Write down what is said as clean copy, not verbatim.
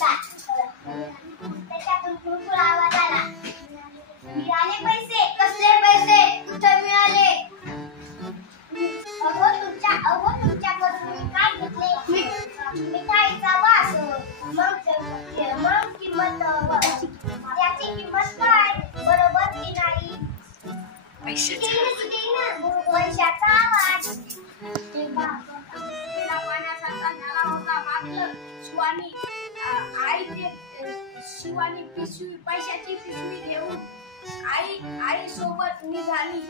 होता. त्याच्यातून कुरकुर आवाज आला. मिळाले पैसे? कसले पैसे? कुठे मिळाले? तुमच्याकडून मी काय घेतले? मिठाईचा वास. मग किंमत, त्याची किंमत काय? बरोबर की नाही? पैशाचा आवाज. पाण्यासारखा झाला होता. मात्र शिवानी पैशाची पिशवी घेऊन आई सोबत निघाली.